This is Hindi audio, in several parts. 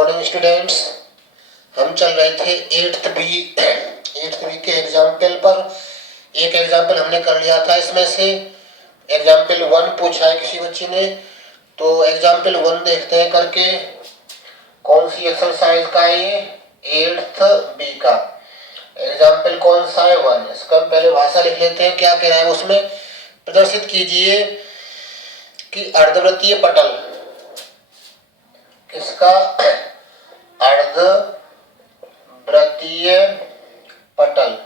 Morning students. हम चल रहे थे एट्थ बी के एग्जाम्पल पर। एक एग्जाम्पल हमने कर लिया था, इसमें से एग्जाम्पल 1 पूछा है किसी बच्ची ने, तो एग्जाम्पल 1 देखते हैं करके। कौन सी एक्सरसाइज का है ये? एट्थ बी का एग्जाम्पल कौन सा है? 1। इसका हम पहले भाषा लिख लेते हैं, क्या कह रहा है उसमें। प्रदर्शित कीजिए कि अर्धवृत्तीय पटल किसका? अर्धवृत्तीय पटल।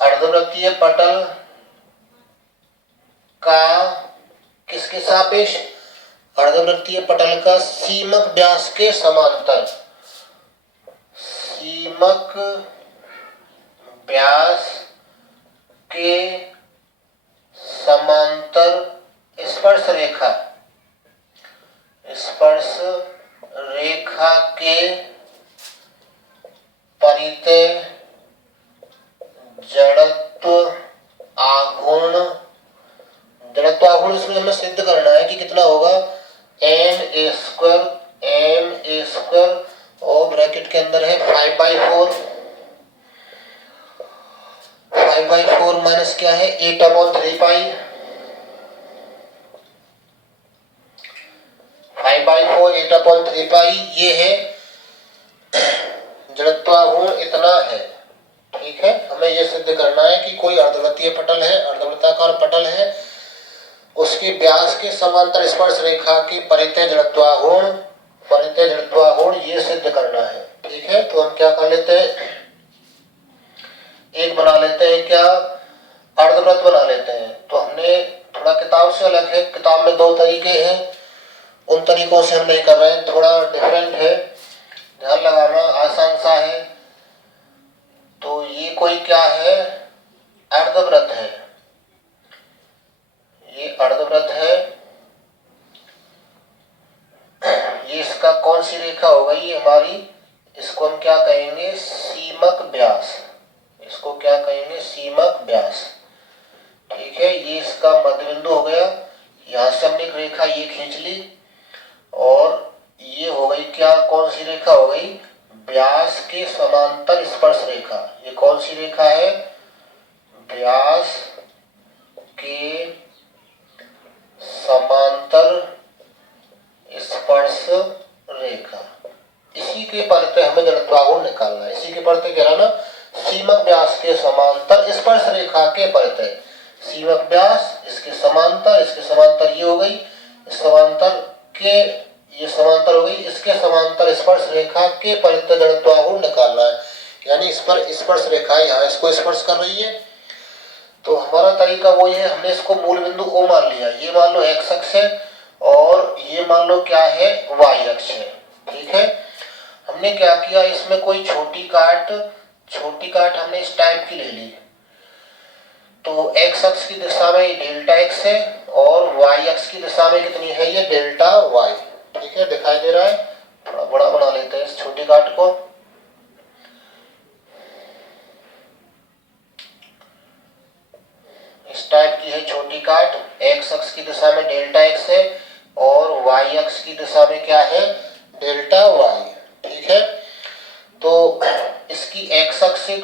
अर्धवृत्तीय पटल का किसके सापेक्ष? अर्धवृत्तीय पटल का सीमक व्यास के समांतर। सीमक व्यास के समांतर स्पर्श रेखा के परितः जड़त्व आघूर्ण। इसमें हमें सिद्ध करना है कि कितना होगा? ma² और ब्रैकेट के अंदर है 5/4। 5/4 माइनस क्या है? 8/3 पाई। 5/4 8/3 पाई ये है जड़त्वाघूर्ण, इतना है। ठीक है, हमें यह सिद्ध करना है कि कोई अर्धवृत्तीय पटल है, अर्धवृत्ताकार पटल है, उसके व्यास के समांतर स्पर्श रेखा की परितः जड़त्वाघूर्ण ये सिद्ध करना है। ठीक है, तो हम क्या कर लेते हैं, एक बना लेते हैं, क्या? अर्धवृत्त बना लेते हैं। तो हमने थोड़ा किताब से अलग है, किताब में 2 तरीके हैं, उन तरीकों से हम नहीं कर रहे हैं, थोड़ा डिफरेंट है, ध्यान लगाना, आसान सा है। तो ये कोई क्या है? अर्धवृत्त है। ये अर्धवृत्त है। ये इसका कौन सी रेखा हो गई हमारी? इसको हम क्या कहेंगे? सीमक व्यास। इसको क्या कहेंगे? सीमक व्यास। ठीक है, ये इसका मध्य बिंदु हो गया। यहां से हमने एक रेखा ये खींच ली और ये हो गई क्या? कौन सी रेखा हो गई? व्यास के समांतर स्पर्श रेखा। ये कौन सी रेखा है? व्यास के समांतर स्पर्श रेखा। इसी के परितः हमें जड़त्वाघूर्ण निकालना है। इसी के परितः क्या है ना? सीमक व्यास के समांतर स्पर्श रेखा के परितः। सीमक व्यास इसके समांतर ये हो गई, इस समांतर के ये समांतर हो गई, इसके समांतर स्पर्श रेखा के परितः जड़त्वाघूर्ण निकालना है। यानी इस पर स्पर्श रेखा यहाँ इसको स्पर्श कर रही है। तो हमारा तरीका वही है, हमने इसको मूल बिंदु O मान लिया। ये मान लो x अक्ष है और ये मान लो क्या है? y अक्ष है। ठीक है, हमने क्या किया, इसमें कोई छोटी काट हमने इस टाइप की ले ली। तो x अक्ष की दिशा में डेल्टा x है और y अक्ष की दिशा में कितनी है? ये डेल्टा y। ठीक है, दिखाई दे रहा है? थोड़ा बड़ा बना लेते हैं इस छोटी काट को। इस टाइप की है छोटी काट। x अक्ष की दिशा में डेल्टा x है और y अक्ष की दिशा में क्या है? Delta y। ठीक है, तो इसकी x अक्ष से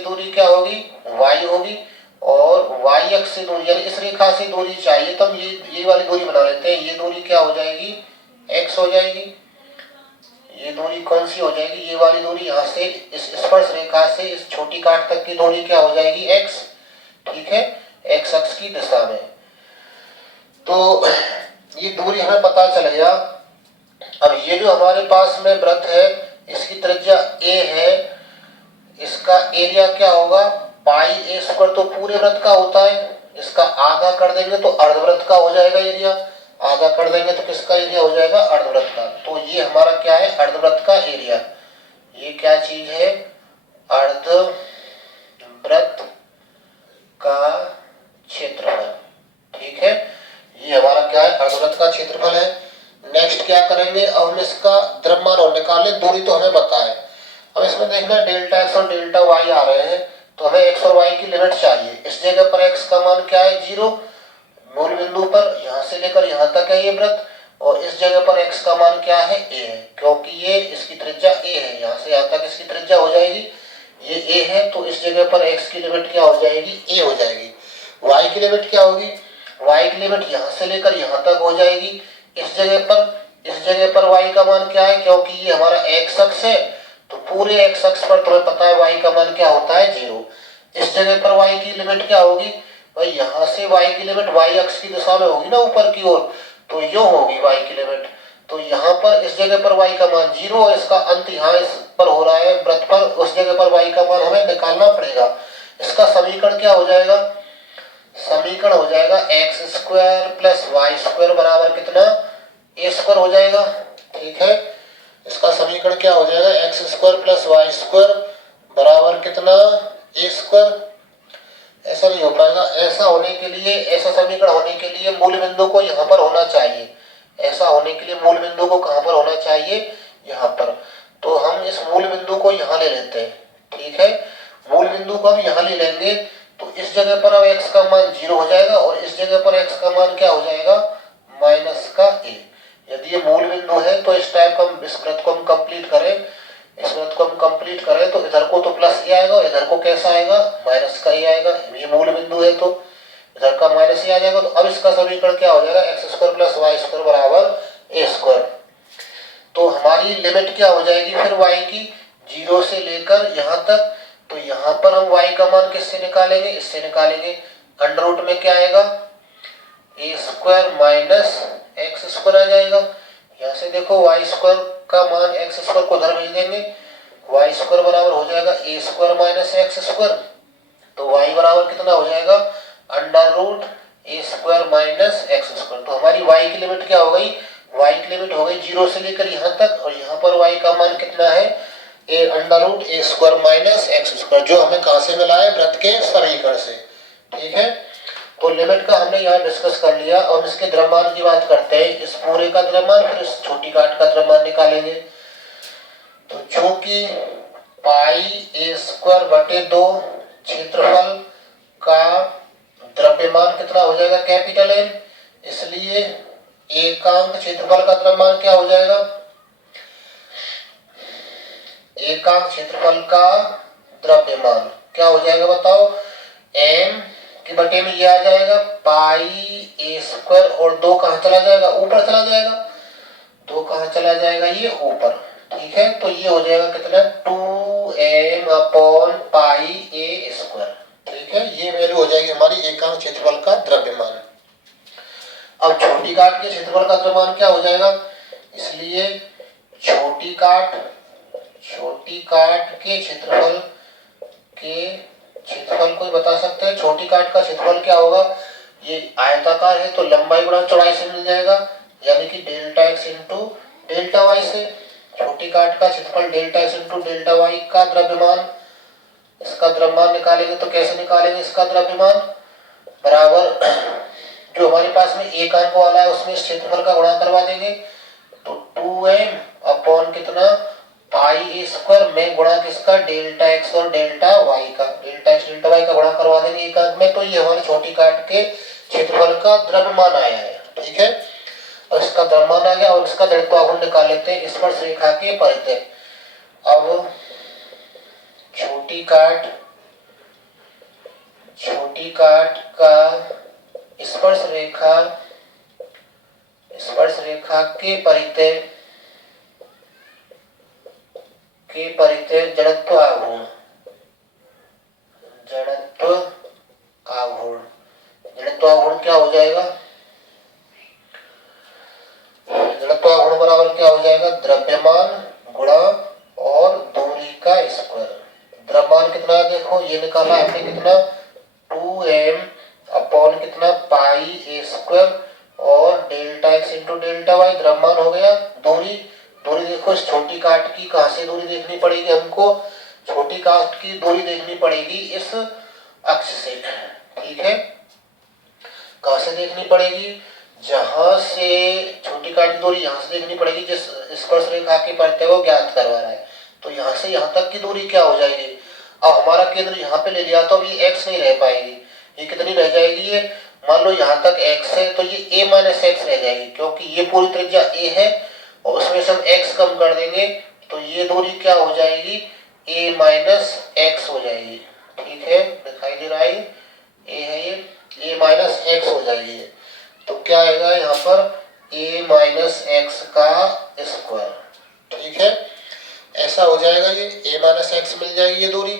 दूरी क्या होगी? y होगी और y अक्ष से दूरी यानी इस रेखा से दूरी चाहिए, तो हम ये वाली दूरी बना लेते हैं। ये दूरी क्या हो जाएगी? x हो जाएगी। ये दूरी कौन सी हो जाएगी? ये वाली दूरी, यहाँ से इस स्पर्श रेखा से इस छोटी काट तक की दूरी क्या हो जाएगी? x। ठीक है, x अक्ष की दिशा में। तो ये दूरी हमें पता चल गया। अब ये जो हमारे पास में वृत्त है, इसकी त्रिज्या a है, इसका एरिया क्या होगा? πa²। तो पूरे वृत्त का होता है, इसका आधा कर देंगे तो अर्धवृत्त का हो जाएगा एरिया। आधा कर देंगे तो किसका एरिया हो जाएगा? अर्धवृत्त का। तो ये हमारा क्या है? अर्धवृत्त का एरिया। ये क्या चीज है? अर्धवृत्त का क्षेत्रफल। ठीक है, ये हमारा क्या है? अर्धवृत्त का क्षेत्रफल है। नेक्स्ट क्या करेंगे, अब हम इसका द्रव्यमान और निकाल लें। दूरी तो हमें पता है, अब इसमें देखना डेल्टा x और डेल्टा y आ रहे हैं, तो हमें x और y की लिमिट चाहिए। इस जगह पर x का मान क्या है? 0। मूल बिंदु पर यहाँ से लेकर यहाँ तक है ये वृत्त, और इस जगह पर x का मान क्या है, a है, क्योंकि ये इसकी त्रिज्या a है, यहाँ से यहाँ तक इसकी त्रिज्या हो जाएगी, ये a है, तो इस जगह पर x की लिमिट क्या हो जाएगी, a हो जाएगी। y की लिमिट क्या होगी, y की लिमिट यहाँ से लेकर यहाँ तक हो जाएगी। इस जगह पर y का मान क्या है, क्योंकि ये हमारा x अक्ष है, तो पूरे x अक्ष पर तुम्हें पता है y का मान क्या होता है, 0। इस जगह पर y की लिमिट क्या होगी भाई, यहाँ से y की लिमिट y अक्ष की दिशा में होगी ना, ऊपर की ओर, तो यो होगी y की लिमिट। तो यहाँ पर इस जगह पर y का मान 0 और इसका अंत यहाँ इस पर हो रहा है वृत्त पर, उस जगह पर y का मान हमें निकालना पड़ेगा। इसका समीकरण क्या हो जाएगा, समीकरण हो जाएगा x square plus y square बराबर कितना, ए स्क्वायर हो जाएगा। ठीक है, इसका समीकरण क्या हो जाएगा, x square plus y square बराबर कितना, ए स्क्वायर। ऐसा नहीं हो पाएगा, ऐसा होने के लिए, ऐसा समीकरण होने के लिए मूल बिंदु को यहाँ पर होना चाहिए। ऐसा होने के लिए मूल बिंदु को कहाँ पर होना चाहिए, यहाँ पर। तो हम इस मूल बिंदु को यहाँ ले लेते हैं। ठीक है, मूल बिंदु को हम यहाँ ले लेंगे, तो इस जगह पर अब x का मान 0 हो जाएगा और इस जगह पर x का मान क्या हो जाएगा, माइनस का a। यदि ये मूल बिंदु है तो इस टाइप का इस वृत्त को हम कंप्लीट करें, इस वृत्त को हम कंप्लीट करें तो इधर को तो प्लस a आएगा, इधर को कैसा आएगा, माइनस का a आएगा। ये मूल बिंदु है तो इधर का माइनस a आ जाएगा। तो अब इसका समीकरण क्या हो जाएगा, x square plus y square बराबर ए स्क्वायर। तो हमारी लिमिट क्या हो जाएगी फिर y की, 0 से लेकर यहाँ तक। तो यहाँ पर हम y का मान किससे निकालेंगे, इससे निकालेंगे। अंडर रूट में क्या आएगा, ए स्क्वायर माइनस एक्स स्क्वायर आ जाएगा। यहाँ से देखो वाई स्क्वायर का मान एक्स स्क्वायर को उधर भेज देंगे, वाई स्क्वायर बराबर हो जाएगा ए स्क्वायर माइनस एक्स स्क्वायर। तो वाई बराबर कितना हो जाएगा, अंडर रूट ए स्क्वायर माइनस एक्स स्क्वायर। तो हमारी वाई की लिमिट क्या हो गई, वाई की लिमिट हो गई 0 से लेकर यहाँ तक, और यहाँ पर वाई का मान कितना है, A under root A square minus x square, जो हमें कहाँ से मिला है, वृत्त के समीकरण से। ठीक है, तो लिमिट का हमने यहाँ डिस्कस कर लिया। और इसके द्रव्यमान की बात करते हैं, इस पूरे का द्रव्यमान फिर इस छोटी काट का द्रव्यमान निकालेंगे। तो चूंकि पाई ए स्क्वायर बटे 2 क्षेत्रफल का द्रव्यमान कितना हो जाएगा, कैपिटल एन, इसलिए एकांक क्षेत्रफल का द्रव्यमान क्या हो जाएगा, एकांक क्षेत्रफल का द्रव्यमान क्या हो जाएगा बताओ, एम के बटे में ये आ जाएगा पाई ए स्क्वायर, और 2 कहाँ चला जाएगा, ऊपर चला जाएगा, 2 कहाँ चला जाएगा, ये ऊपर। ठीक है, तो ये हो जाएगा कितना, 2m upon pi a square. ठीक है, ये वैल्यू हो जाएगी हमारी एकांक क्षेत्रफल का द्रव्यमान। अब छोटी काट के क्षेत्रफल का द्रव्यमान क्या हो जाएगा, इसलिए छोटी काट के क्षेत्रफल को बता सकते हैं। छोटी काट का क्षेत्रफल क्या होगा, ये आयताकार है तो लंबाई गुणा चौड़ाई से मिल जाएगा, यानी कि delta x into delta y से। छोटी काट का क्षेत्रफल delta x into delta y का द्रव्यमान, इसका द्रव्यमान निकालेंगे तो कैसे निकालेंगे, इसका द्रव्यमान बराबर जो हमारे पास में एक अंक वाला है उसमें इस क्षेत्रफल का गुणा करवा देंगे, तो 2m अपॉन कितना, पाई ए स्क्वायर में गुणा किसका, डेल्टा एक्स और डेल्टा वाई का, डेल्टा एक्स डेल्टा वाई का गुणा करवा देंगे एक अंक में। तो ये हमारी छोटी काट के क्षेत्रफल का द्रव्यमान आया है। ठीक है, और इसका द्रव्यमान आ गया, और इसका दृढ़त्वाघूर्ण निकाल लेते हैं स्पर्श रेखा के परिधि। अब छोटी काट का स्पर्श रेखा के परिधि जड़त्व आघूर्ण क्या हो जाएगा, जड़त्व आघूर्ण बराबर क्या हो जाएगा, द्रव्यमान गुणा और दूरी का स्क्वायर। द्रव्यमान कितना है देखो, ये निकाला हमने कितना, 2m अपॉन कितना, पाई ए स्क्वायर और delta x into delta y. द्रव्यमान हो गया, दूरी देखो इस छोटी काट की कहाँ से दूरी देखनी पड़ेगी हमको, छोटी काट की दूरी देखनी पड़ेगी इस अक्ष से। ठीक है, कहाँ से देखनी पड़ेगी, जहां से छोटी काट की दूरी यहाँ से देखनी पड़ेगी, जिस स्पर्श रेखा के परिधि को ज्ञात करवा रहा है। तो यहाँ से यहाँ तक की दूरी क्या हो जाएगी, अब हमारा केंद्र यहाँ पे ले लिया तो अभी x नहीं रह पाएगी, ये कितनी रह जाएगी, ये मान लो यहाँ तक x है तो ये a माइनस एक्स रह जाएगी, क्योंकि ये पूरी त्रिज्या a है और उसमें से हम x कम कर देंगे तो ये दूरी क्या हो जाएगी, a माइनस एक्स हो जाएगी। ठीक है, दिखाई दे रहा है, a है ये a माइनस एक्स हो जाएगी। तो क्या आएगा यहाँ पर a माइनस एक्स का स्क्वायर। ठीक है, ऐसा हो जाएगा, ये a माइनस एक्स मिल जाएगी ये दूरी।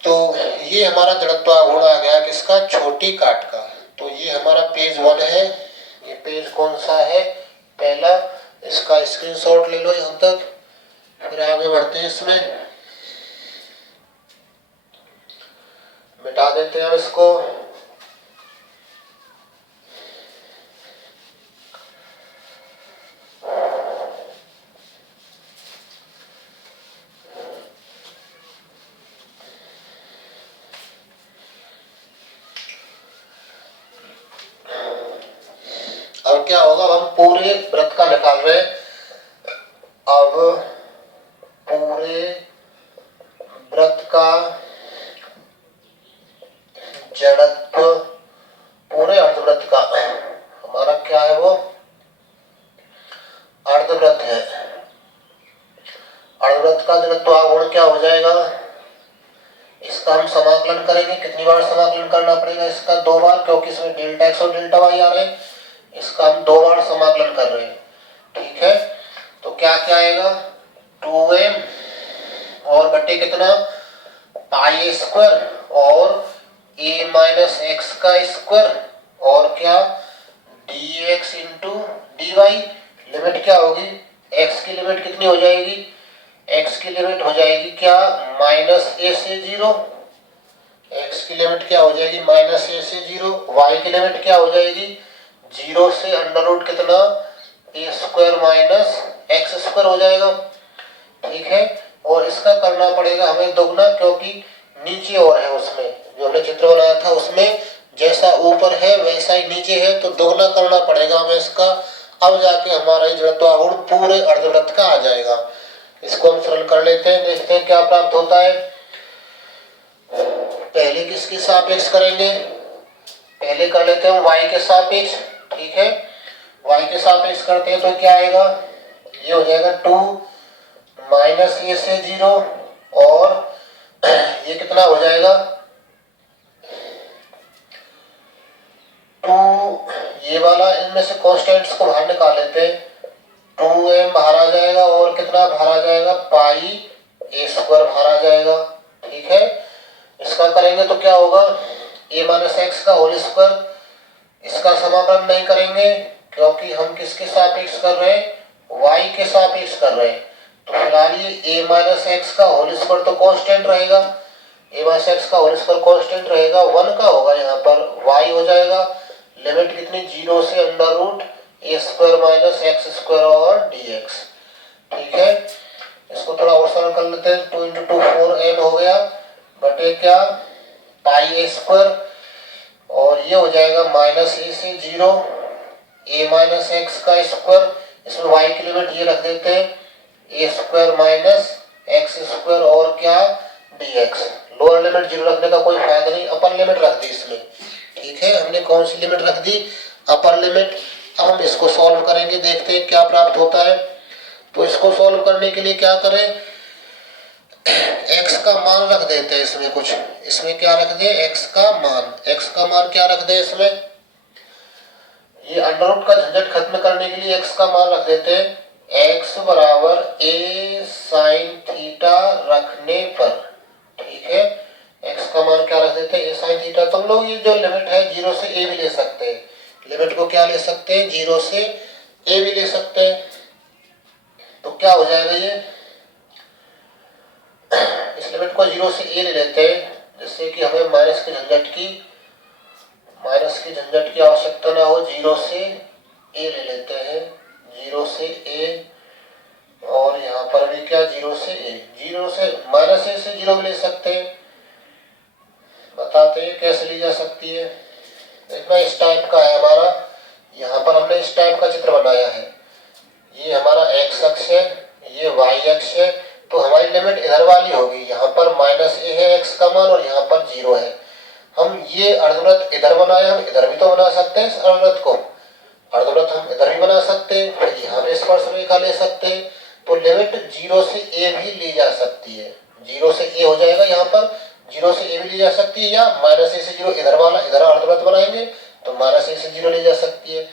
तो ये हमारा जड़त्वाघूर्ण आ गया किसका, छोटी काट का। तो ये हमारा पेज 1 है। ये पेज कौन सा है, पहला। इसका स्क्रीनशॉट ले लो यहाँ तक, फिर आगे बढ़ते हैं। इसमें मिटा देते हैं अब इसको। अब क्या होगा, हम पूरे वृत्त का निकाल रहे हैं। अब पूरे वृत्त का जड़त्व, पूरे अर्धवृत्त का, हमारा क्या है वो अर्धवृत्त है। अर्धवृत्त का जड़त्वाघूर्ण क्या हो जाएगा, इसका हम समाकलन करेंगे। कितनी बार समाकलन करना पड़ेगा इसका, 2 बार, क्योंकि इसमें डेल्टा एक्स और डेल्टा वाई आ रहे हैं। इसका हम 2 बार समाकलन कर रहे हैं। ठीक है, तो क्या क्या आएगा, 2m और बटे कितना, पाई स्क्वायर और a माइनस एक्स का स्क्वायर और क्या dx इंटू dy। लिमिट क्या होगी, x की लिमिट कितनी हो जाएगी, x की लिमिट हो जाएगी क्या, माइनस a से 0। x की लिमिट क्या हो जाएगी, माइनस a से 0। y की लिमिट क्या हो जाएगी, 0 से अंडर रूट कितना, a square minus x square हो जाएगा। ठीक है, और इसका करना पड़ेगा हमें दोगुना, क्योंकि नीचे और है, उसमें जो हमने चित्र बनाया था उसमें जैसा ऊपर है वैसा ही नीचे है, तो दोगुना करना पड़ेगा हमें इसका। अब जाके हमारा ये जड़त्वाघूर्ण पूरे अर्धवृत्त का आ जाएगा। इसको हम सरल कर लेते हैं, देखते हैं क्या प्राप्त होता है। पहले किसके सापेक्ष करेंगे, पहले कर लेते हैं हम y के सापेक्ष। ठीक है, y के सापेक्ष करते हैं तो क्या आएगा, ये हो जाएगा 2 माइनस a से 0 और ये कितना हो जाएगा 2, ये वाला, इनमें से कांस्टेंट्स को बाहर निकाल लेते हैं। 2m बाहर आ जाएगा और कितना बाहर आ जाएगा, पाई a स्क्वायर बाहर आ जाएगा। ठीक है, इसका करेंगे तो क्या होगा, a माइनस एक्स का होल स्क्वायर। इसका समाकलन नहीं करेंगे क्योंकि हम किसके सापेक्ष कर रहे हैं, y के सापेक्ष कर रहे हैं। तो फिलहाल ये a माइनस एक्स का होल स्क्वायर तो कांस्टेंट रहेगा, a माइनस एक्स का होल स्क्वायर कांस्टेंट रहेगा, 1 का होगा यहाँ पर, y हो जाएगा लिमिट कितनी, 0 से under root a square minus x square और dx। ठीक है, इसको थोड़ा और सरल कर लेते हैं। 2 इंटू 2 4m हो गया बटे क्या, पाई a स्क्वायर और ये हो जाएगा माइनस a से 0 a माइनस एक्स का स्क्वायर। इसमें y की लिमिट ये रख देते हैं, a square minus x square और क्या dx। लोअर लिमिट 0 रखने का कोई फायदा नहीं, अपर लिमिट रख दी इसमें। ठीक है, हमने कौन सी लिमिट रख दी, अपर लिमिट। अब हम इसको सॉल्व करेंगे, देखते हैं क्या प्राप्त होता है। तो इसको सॉल्व करने के लिए क्या करें, x का मान रख देते हैं इसमें कुछ, इसमें क्या रख दे, x का मान क्या रख दे इसमें, ये अंडर रूट का झंझट खत्म करने के लिए x का मान रख देते हैं। x बराबर a साइन थीटा रखने पर, ठीक है, x का मान क्या रख देते हैं, a साइन थीटा। तुम लोग ये जो लिमिट है 0 से a भी ले सकते हैं, लिमिट को क्या ले सकते हैं, 0 से a भी ले सकते हैं। तो क्या हो जाएगा, ये इस लिमिट को 0 से a ले लेते हैं, जिससे कि हमें माइनस की झंझट की आवश्यकता ना हो। 0 से a ले लेते हैं, 0 से a, और यहाँ पर भी क्या 0 से a, 0 से माइनस a से 0 भी ले सकते हैं। बताते हैं कैसे ली जा सकती है। देखना इस टाइप का है हमारा, यहाँ पर हमने इस टाइप का चित्र बनाया है। ये हमारा x अक्ष है, ये y अक्ष है, तो हमारी लिमिट इधर वाली होगी। यहाँ पर माइनस a है x का मान और यहाँ पर 0 है। हम ये अर्धवृत्त इधर बनाए, हम इधर भी तो बना सकते हैं इस अर्धवृत्त को, अर्धवृत्त हम इधर भी बना सकते हैं, फिर यहाँ पे स्पर्श रेखा ले सकते हैं। तो लिमिट 0 से a भी ली जा सकती है, 0 से a हो जाएगा यहाँ पर, 0 से a भी ली जा सकती है, या -a से 0 इधर वाला, इधर अर्धवृत्त बनाएंगे तो -a से 0 ली जा सकती है।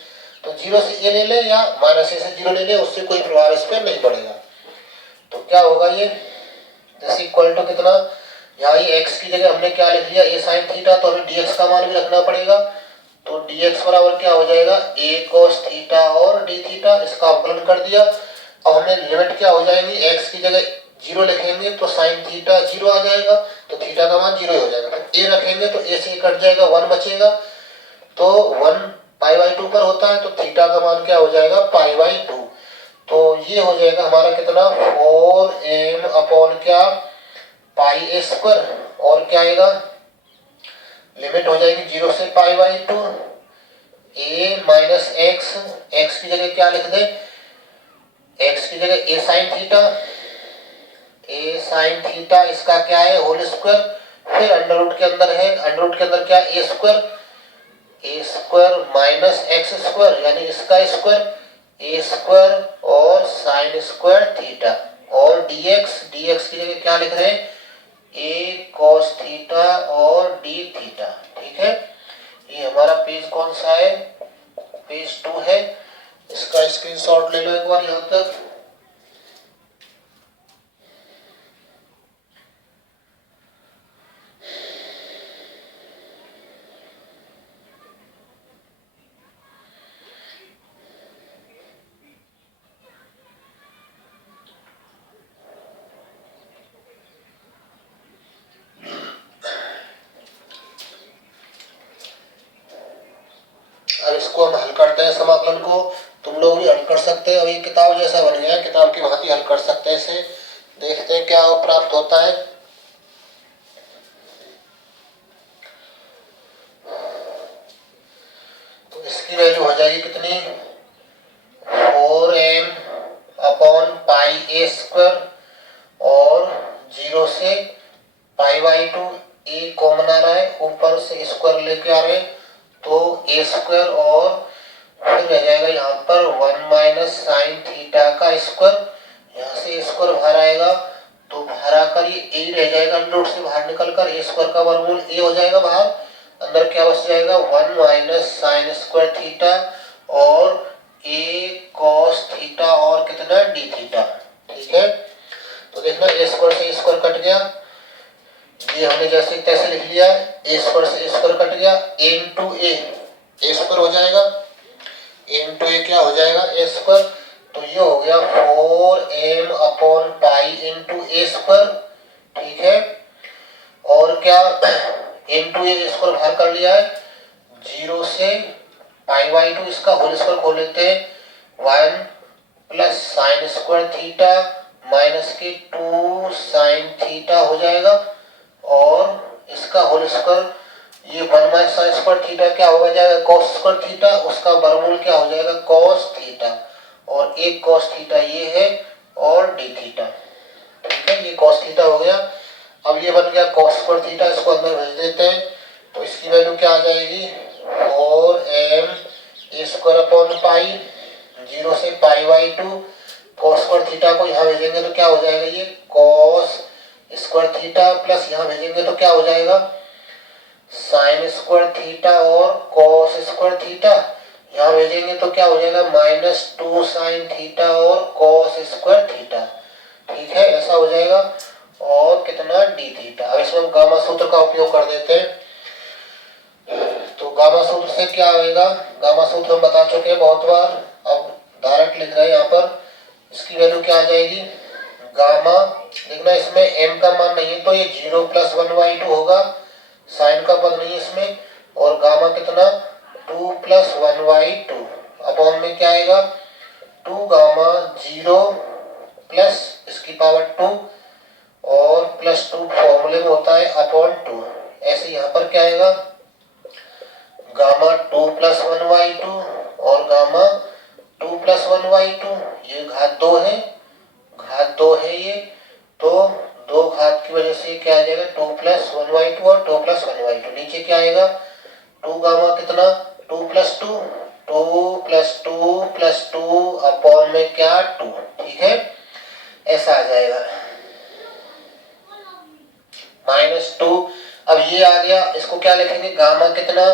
तो 0 से a ले ले या -a से 0 ले ले, उससे कोई प्रभाव इस पर नहीं पड़ेगा। तो क्या होगा ये, जैसे इक्वल टू कितना, यहाँ ये x की जगह हमने क्या लिख लिया a sin थीटा, तो हमें dx का मान भी रखना पड़ेगा। तो dx बराबर क्या हो जाएगा a cos थीटा और d थीटा, इसका अवकलन कर दिया। अब हमने लिमिट क्या हो जाएंगी, x की जगह 0 लिखेंगे तो sin थीटा 0 आ जाएगा, तो थीटा का मान 0 ही हो जाएगा। तो a रखेंगे तो a से कट जाएगा, 1 बचेगा, तो 1 π/2 पर होता है, तो थीटा का मान क्या हो जाएगा π/2। तो ये हो जाएगा हमारा कितना 4m अपॉन क्या π² और क्या आएगा, लिमिट हो जाएगी 0 से π/2, a माइनस x की जगह क्या लिख दे, x की जगह a sin थीटा, इसका क्या है होल स्क्वायर, फिर अंडर रूट के अंदर है, अंडर रूट के अंदर क्या a square minus x square यानी इसका स्क्वायर, a स्क्वायर और साइन स्क्वायर थीटा, और dx की जगह क्या लिख रहे हैं a cos थीटा और d थीटा। ठीक है, ये हमारा पेज कौन सा है, पेज 2 है, इसका स्क्रीनशॉट ले लो एक बार यहाँ तक। अब इसको हम हल करते हैं समाकलन को, तुम लोग भी हल कर सकते हैं। अब ये किताब जैसा बन गया, किताब की भांति हल कर सकते हैं इसे, देखते हैं क्या प्राप्त होता है। तो इसकी वैल्यू हो जाएगी कितनी 4m अपॉन πa² और 0 से π/2, a कॉमन आ रहा है, ऊपर से स्क्वायर लेके आ रहे हैं, तो a स्क्वायर और फिर रह जाएगा यहाँ पर 1 माइनस साइन थीटा का स्क्वायर, यहाँ से स्क्वायर बाहर आएगा तो बाहर आकर ये a रह जाएगा, अंडर रूट से बाहर निकलकर a स्क्वायर का वर्गमूल a हो जाएगा बाहर, अंदर क्या बच जाएगा 1 माइनस साइन स्क्वायर थीटा और a cos थीटा और कितना d थीटा। ठीक है, तो देखना a स्क्वायर से स्क्वायर कट गया, ये हमने जैसे तैसे लिख लिया, a स्क्वायर से स्क्वायर कट गया, a इंटू a स्क्वायर हो जाएगा, a इंटू a क्या हो जाएगा a स्क्वायर, तो ये हो गया 4m upon pi into a square. ठीक है, और क्या इंटू a स्क्वायर बाहर कर लिया है, 0 से π/2, इसका होल स्क्वायर खोल लेते हैं, 1 plus sine square theta minus के 2 साइन थीटा हो जाएगा, और इसका होल स्क्वायर, ये 1 माइनस साइन स्क्वायर थीटा क्या हो जाएगा कॉस स्क्वायर थीटा, उसका वर्गमूल क्या हो जाएगा कॉस थीटा, और एक कॉस थीटा ये है और डी थीटा। ठीक है, ये कॉस थीटा हो गया। अब ये बन गया कॉस स्क्वायर थीटा, इसको अंदर भेज देते हैं, तो इसकी वैल्यू क्या आ जाएगी 4m स्क्वायर अपॉन पाई, 0 से π/2, कॉस स्क्वायर थीटा को यहाँ भेजेंगे तो क्या हो जाएगा ये कॉस स्क्वायर थीटा, प्लस यहाँ भेजेंगे तो क्या हो जाएगा साइन स्क्वायर थीटा और कॉस स्क्वायर थीटा, यहाँ भेजेंगे तो क्या हो जाएगा -2 साइन थीटा और कॉस स्क्वायर थीटा। ठीक है, ऐसा हो जाएगा, और कितना डी थीटा। अब इसमें हम गामा सूत्र का उपयोग कर देते हैं, तो गामा सूत्र से क्या आएगा, गामा सूत्र हम बता चुके हैं बहुत बार, अब डायरेक्ट लिख रहे हैं यहाँ पर, इसकी वैल्यू क्या आ जाएगी गामा, देखना इसमें m का मान नहीं है तो ये 0 + 1/2 होगा, साइन का पद नहीं है इसमें, और गामा कितना 2 + 1/2 अपॉन में क्या आएगा 2 गामा 0 प्लस इसकी पावर 2 और +2 फॉर्मूले में होता है अपॉन 2, ऐसे यहाँ पर क्या आएगा गामा 2 + 1/2 और गामा 2 + 1/2, ये घात 2 है ये, तो दो घात की वजह से क्या आ जाएगा 2+1/2 और 2+1/2। नीचे क्या आएगा 2 गामा कितना 2+2, 2+2+2 अपॉन में क्या 2। ठीक है, ऐसा आ जाएगा -2। अब ये आ गया, इसको क्या लिखेंगे गामा कितना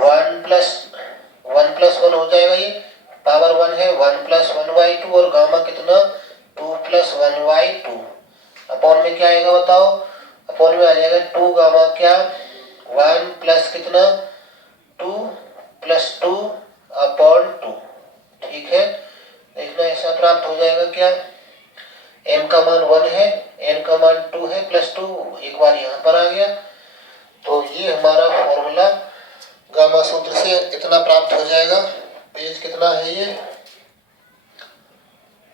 1+1 हो जाएगा, ये पावर 1 है 1+1/2 और गामा कितना 2+1/2 अपॉन में क्या आएगा बताओ, अपॉन में आ जाएगा 2 गामा क्या 1 प्लस कितना 2+2 अपॉन 2। ठीक है, देखना ऐसा प्राप्त हो जाएगा क्या, m का मान 1 है, n का मान 2 है +2 एक बार यहाँ पर आ गया। तो ये हमारा फॉर्मूला गामा सूत्र से इतना प्राप्त हो जाएगा। पेज कितना है ये,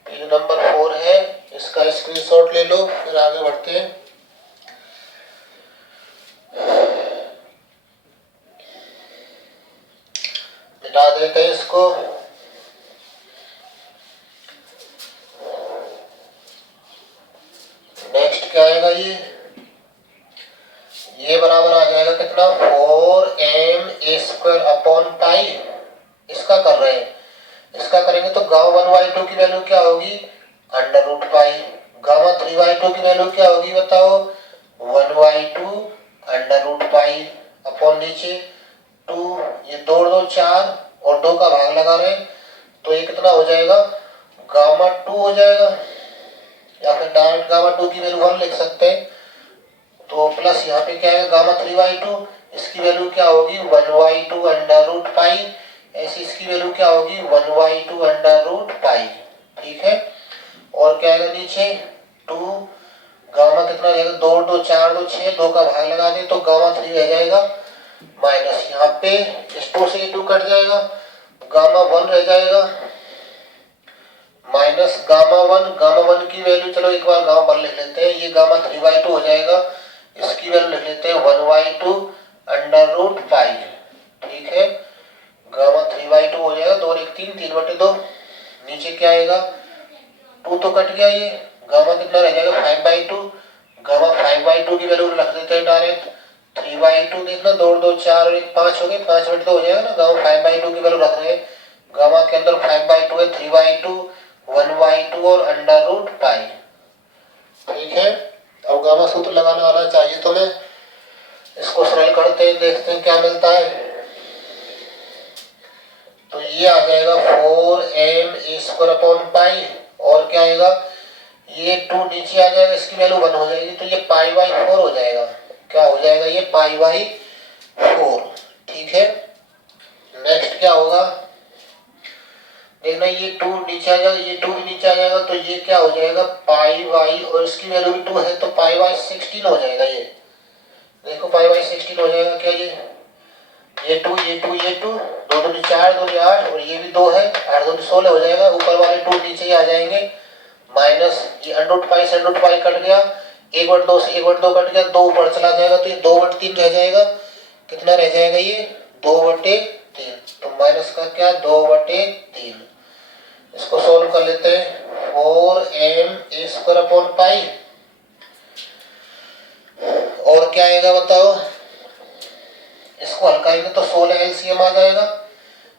पेज नंबर 4 है, इसका स्क्रीनशॉट ले लो फिर आगे बढ़ते हैं। मिटा देते हैं इसको। नेक्स्ट क्या आएगा, ये बराबर आ जाएगा कितना 4m² अपॉन पाई। इसका कर रहे हैं, इसका करेंगे तो गामा 1/2 की वैल्यू क्या होगी √पाई, गामा 3/2 की वैल्यू क्या होगी बताओ 1/2 √पाई अपॉन नीचे 2, ये 2 2 4 और 2 का भाग लगा रहे हैं तो ये कितना हो जाएगा गामा 2 हो जाएगा, या फिर डायरेक्ट गामा 2 की वैल्यू 1 लिख सकते हैं। तो प्लस यहाँ पे क्या है गामा 3/2, इसकी वैल्यू क्या होगी 1/2 √पाई, ऐसी इसकी वैल्यू क्या होगी 1/2 √पाई। ठीक है, और क्या आएगा नीचे 2 गामा कितना रहेगा 2 2 4 2 6, 2 का भाग लगा दे तो गामा 3 रह जाएगा, माइनस यहाँ पे इस 2 से 2 कट जाएगा, गामा 1 रह जाएगा, माइनस गामा 1 की वैल्यू चलो एक बार गामा 1 लिख लेते हैं, ये गामा 3/2 हो जाएगा, इसकी वैल्यू लिख लेते हैं 1/2 √पाई। ठीक है, गामा 3/2 हो जाएगा, 2 1 3 3/2, नीचे क्या आएगा 2 तो कट गया, ये गामा कितना रह जाएगा 5/2, गामा 5/2 की वैल्यू रख देते हैं डायरेक्ट 3/2, देखना 2 2 4 और 1 5 हो गए, 5/2 हो जाएगा ना, गामा 5/2 की वैल्यू रख रहे हैं, गामा के अंदर 5/2 है 3/2 1/2 और √पाई। ठीक है, अब गामा सूत्र लगाने वाला चाहिए तुम्हें, इसको सरल करते हैं देखते हैं क्या मिलता है। तो ये आ जाएगा 4m² अपॉन पाई, और क्या आएगा ये 2 नीचे आ जाएगा, इसकी वैल्यू 1 हो जाएगी तो ये π/4 हो जाएगा, क्या हो जाएगा ये π/4। ठीक है, नेक्स्ट क्या होगा देखना, ये 2 नीचे आ जाएगा, ये 2 भी नीचे आ जाएगा तो ये क्या हो जाएगा π/, और इसकी वैल्यू भी 2 है तो π/16 हो जाएगा, ये देखो π/16 हो जाएगा क्या, ये 2 ये 2 ये 2 2 2 4 2 8 और ये भी 2 है 8 2 16 हो जाएगा, ऊपर वाले 2 नीचे ही आ जाएंगे, माइनस ये √पाई से √पाई कट गया, 1/2 से 1/2 कट गया, 2 ऊपर चला जाएगा तो ये 2/3 रह जाएगा, कितना रह जाएगा ये 2/3, तो माइनस का क्या 2/3। इसको सोल्व कर लेते हैं 4m² अपॉन पाई, और क्या आएगा बताओ, इसको हल करेंगे तो 16 LCM आ जाएगा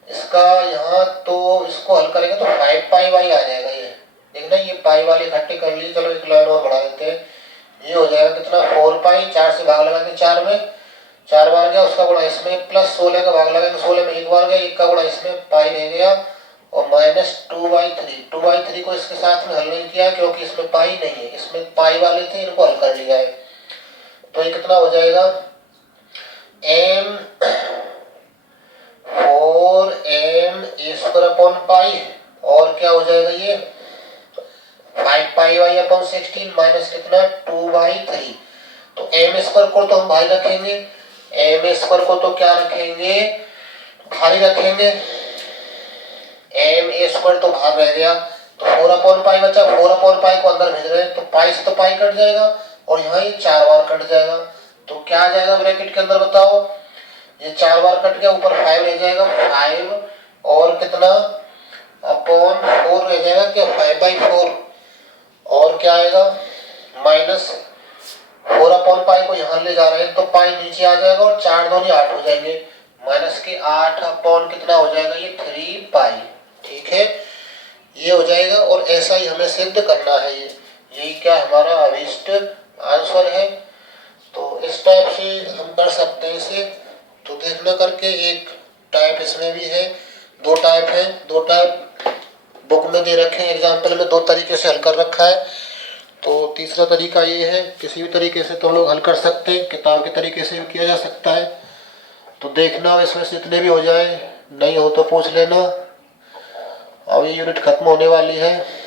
इसका, यहाँ तो इसको हल करेंगे तो 5π/y आ जाएगा, ये देखना ये पाई वाले इकट्ठे कर लिए, चलो एक लाइन और बढ़ा देते हैं, ये हो जाएगा कितना 4π, 4 से भाग लगा के 4 में 4 बार गया, उसका गुणा इसमें प्लस 16 का भाग लगा के 16 में 1 बार गया, 1 का गुणा इसमें पाई रह गया, और -2/3 को इसके साथ में हल नहीं किया क्योंकि इसमें पाई नहीं है, इसमें पाई वाले थे इनको हल कर लिया है, तो ये कितना हो जाएगा m4m² अपॉन पाई, और क्या हो जाएगा ये 5π/y अपॉन 16 माइनस कितना 2/3, तो m² को तो हम भाई रखेंगे, m² को तो क्या रखेंगे भारी रखेंगे, m² तो भाग रह गया, तो 4/पाई बचा, 4/पाई को अंदर भेज रहे हैं तो पाई से तो पाई कट जाएगा और यहाँ ये 4 बार कट जाएगा, तो क्या आ जाएगा ब्रैकेट के अंदर बताओ, ये 4 बार कट गया, ऊपर 5 रह जाएगा, 5 और कितना अपॉन 4 रह जाएगा क्या 5/4, और क्या आएगा -4/पाई को यहाँ ले जा रहे हैं तो पाई नीचे आ जाएगा और 4 दूनी 8 हो जाएंगे। माइनस के 8 अपॉन कितना हो जाएगा, ये 3 पाई। ठीक है, ये हो जाएगा और ऐसा ही हमें सिद्ध करना है। ये यही क्या हमारा अभीष्ट आंसर है। तो इस टाइप से हम कर सकते हैं इसे। तो देखना करके एक टाइप इसमें भी है, 2 टाइप है, 2 टाइप बुक में दे रखे हैं। एग्जाम्पल में 2 तरीके से हल कर रखा है। तो तीसरा तरीका ये है, किसी भी तरीके से तुम लोग हल कर सकते हैं, किताब के तरीके से भी किया जा सकता है। तो देखना इसमें से इतने भी हो जाए, नहीं हो तो पूछ लेना। अब ये यूनिट खत्म होने वाली है।